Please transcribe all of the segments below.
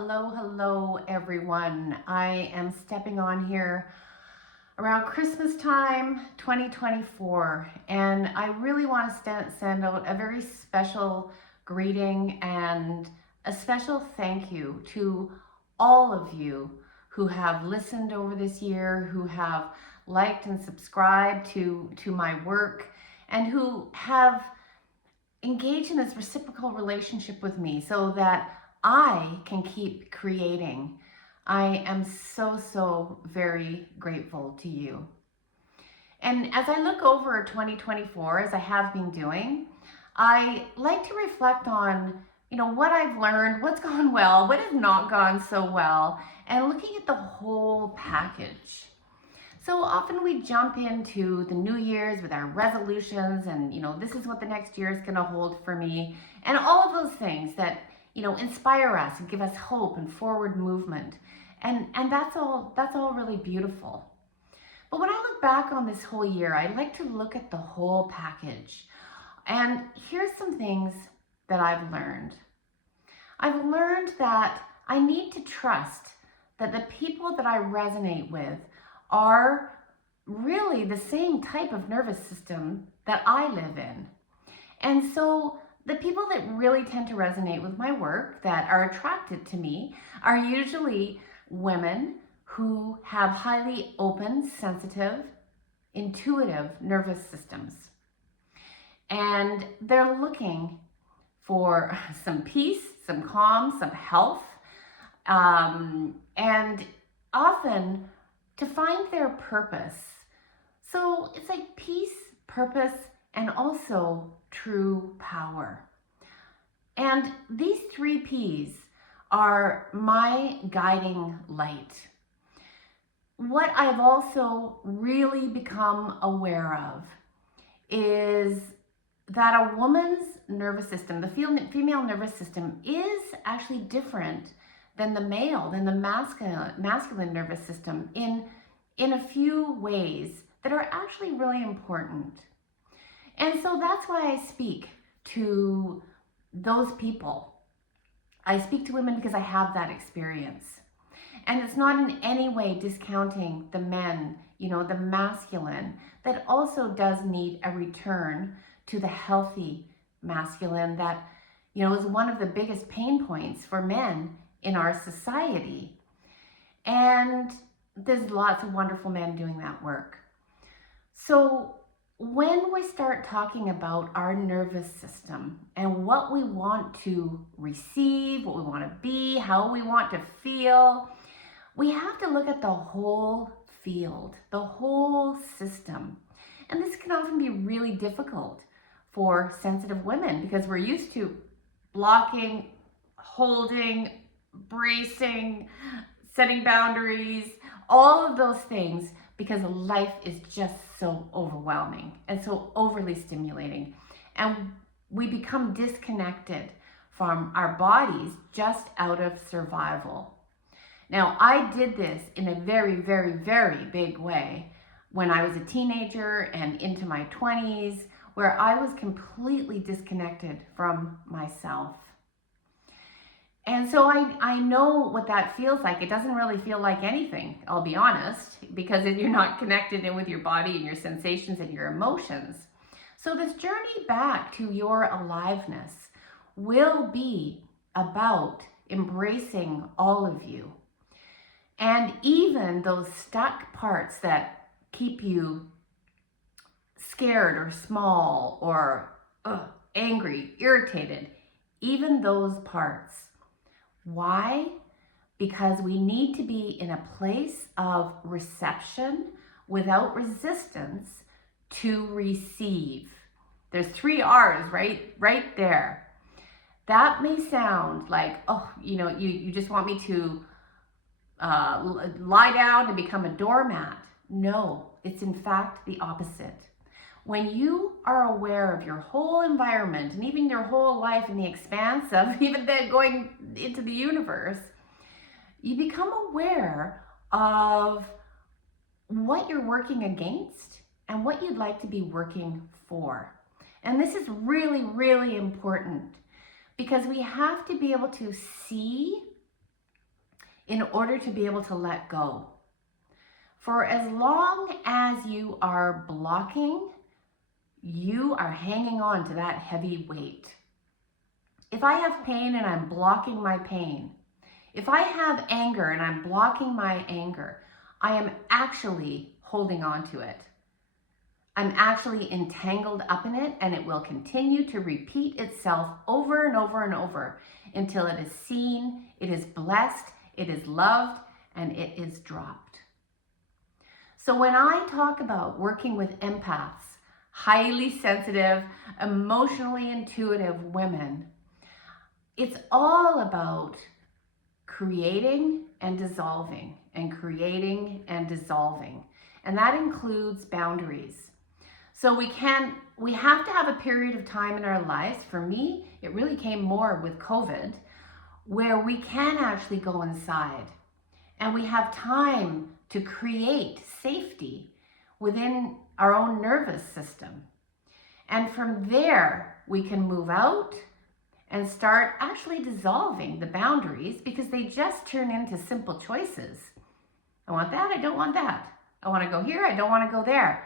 Hello, everyone. I am stepping on here around Christmas time 2024, and I really want to send out a very special greeting and a special thank you to all of you who have listened over this year, who have liked and subscribed to my work, and who have engaged in this reciprocal relationship with me so that I can keep creating. I am so very grateful to you. And as I look over 2024, as I have been doing, I like to reflect on, what I've learned, what's gone well, what has not gone so well, and looking at the whole package. So often we jump into the New Year's with our resolutions and, this is what the next year is going to hold for me, and all of those things that inspire us and give us hope and forward movement. And that's all really beautiful. But when I look back on this whole year, I like to look at the whole package. And here's some things that I've learned. I've learned that I need to trust that the people that I resonate with are really the same type of nervous system that I live in. And so the people that really tend to resonate with my work, that are attracted to me, are usually women who have highly open, sensitive, intuitive nervous systems. And they're looking for some peace, some calm, some health, and often to find their purpose. So it's like peace, purpose, and also true power. And these 3 P's are my guiding light. What I've also really become aware of is that a woman's nervous system, the female nervous system, is actually different than the masculine nervous system in a few ways that are actually really important. And so that's why I speak to those people. I speak to women because I have that experience. And it's not in any way discounting the men, the masculine, that also does need a return to the healthy masculine that, is one of the biggest pain points for men in our society. And there's lots of wonderful men doing that work. So when we start talking about our nervous system and what we want to receive, what we want to be, how we want to feel, we have to look at the whole field, the whole system. And this can often be really difficult for sensitive women because we're used to blocking, holding, bracing, setting boundaries, all of those things, because life is just so overwhelming and so overly stimulating. And we become disconnected from our bodies just out of survival. Now, I did this in a very big way when I was a teenager and into my 20s, where I was completely disconnected from myself. And so I know what that feels like. It doesn't really feel like anything, I'll be honest, because you're not connected in with your body and your sensations and your emotions. So this journey back to your aliveness will be about embracing all of you. And even those stuck parts that keep you scared or small or angry, irritated, even those parts. Why? Because we need to be in a place of reception without resistance to receive. There's 3 R's right there. That may sound like, you just want me to lie down and become a doormat. No, it's in fact the opposite. When you are aware of your whole environment and even your whole life in the expanse of even then going into the universe, you become aware of what you're working against and what you'd like to be working for. And this is really important because we have to be able to see in order to be able to let go. For as long as you are blocking, you are hanging on to that heavy weight. If I have pain and I'm blocking my pain, if I have anger and I'm blocking my anger, I am actually holding on to it. I'm actually entangled up in it, and it will continue to repeat itself over and over and over until it is seen, it is blessed, it is loved, and it is dropped. So when I talk about working with empaths, highly sensitive, emotionally intuitive women, it's all about creating and dissolving and creating and dissolving. And that includes boundaries. So we have to have a period of time in our lives. For me, it really came more with COVID, where we can actually go inside and we have time to create safety within our own nervous system. And from there, we can move out and start actually dissolving the boundaries, because they just turn into simple choices. I want that, I don't want that. I want to go here, I don't want to go there.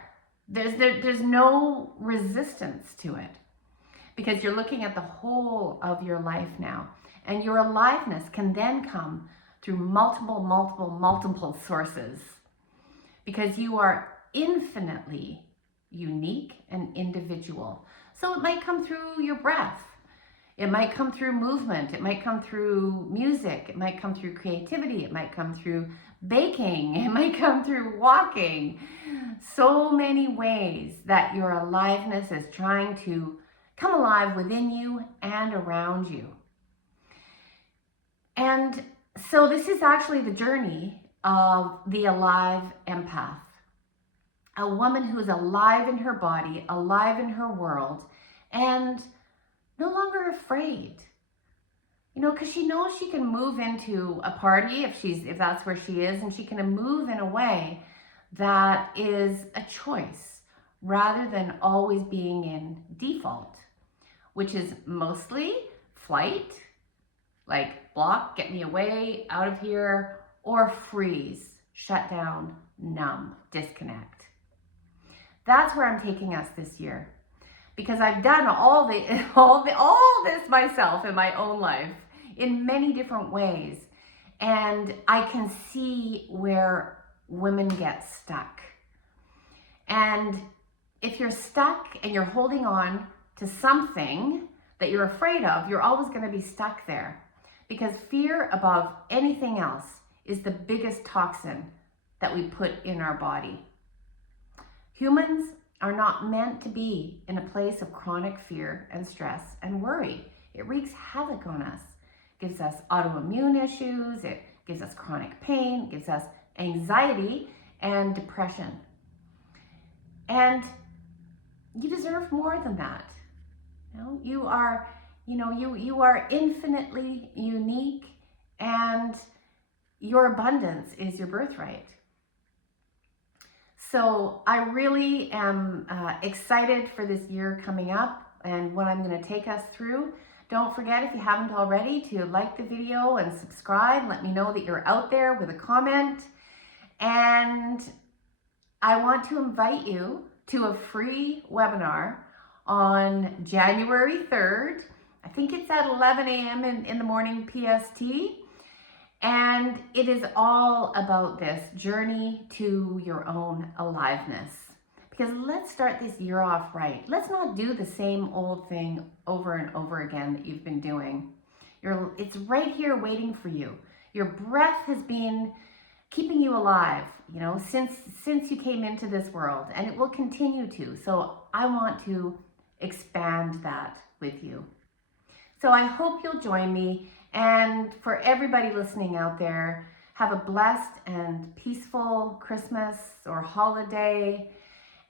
There's no resistance to it, because you're looking at the whole of your life now. And your aliveness can then come through multiple sources, because you are infinitely unique and individual. So it might come through your breath. It might come through movement. It might come through music. It might come through creativity. It might come through baking. It might come through walking. So many ways that your aliveness is trying to come alive within you and around you. And so this is actually the journey of the alive empath. A woman who is alive in her body, alive in her world, and no longer afraid. Because she knows she can move into a party if that's where she is, and she can move in a way that is a choice rather than always being in default, which is mostly flight, like block, get me away, out of here, or freeze, shut down, numb, disconnect. That's where I'm taking us this year, because I've done all this myself in my own life in many different ways, and I can see where women get stuck. And if you're stuck and you're holding on to something that you're afraid of, you're always going to be stuck there, because fear above anything else is the biggest toxin that we put in our body. Humans are not meant to be in a place of chronic fear and stress and worry. It wreaks havoc on us. It gives us autoimmune issues, it gives us chronic pain, it gives us anxiety and depression. And you deserve more than that. You are infinitely unique, and your abundance is your birthright. So I really am excited for this year coming up and what I'm going to take us through. Don't forget, if you haven't already, to like the video and subscribe. Let me know that you're out there with a comment. And I want to invite you to a free webinar on January 3rd. I think it's at 11 a.m. in the morning PST. And it is all about this journey to your own aliveness. Because let's start this year off right. Let's not do the same old thing over and over again that you've been doing. It's right here waiting for you. Your breath has been keeping you alive, since you came into this world, and it will continue to. So I want to expand that with you. So I hope you'll join me. And for everybody listening out there, have a blessed and peaceful Christmas or holiday.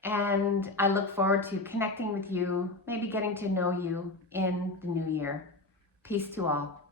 And I look forward to connecting with you, maybe getting to know you in the new year. Peace to all.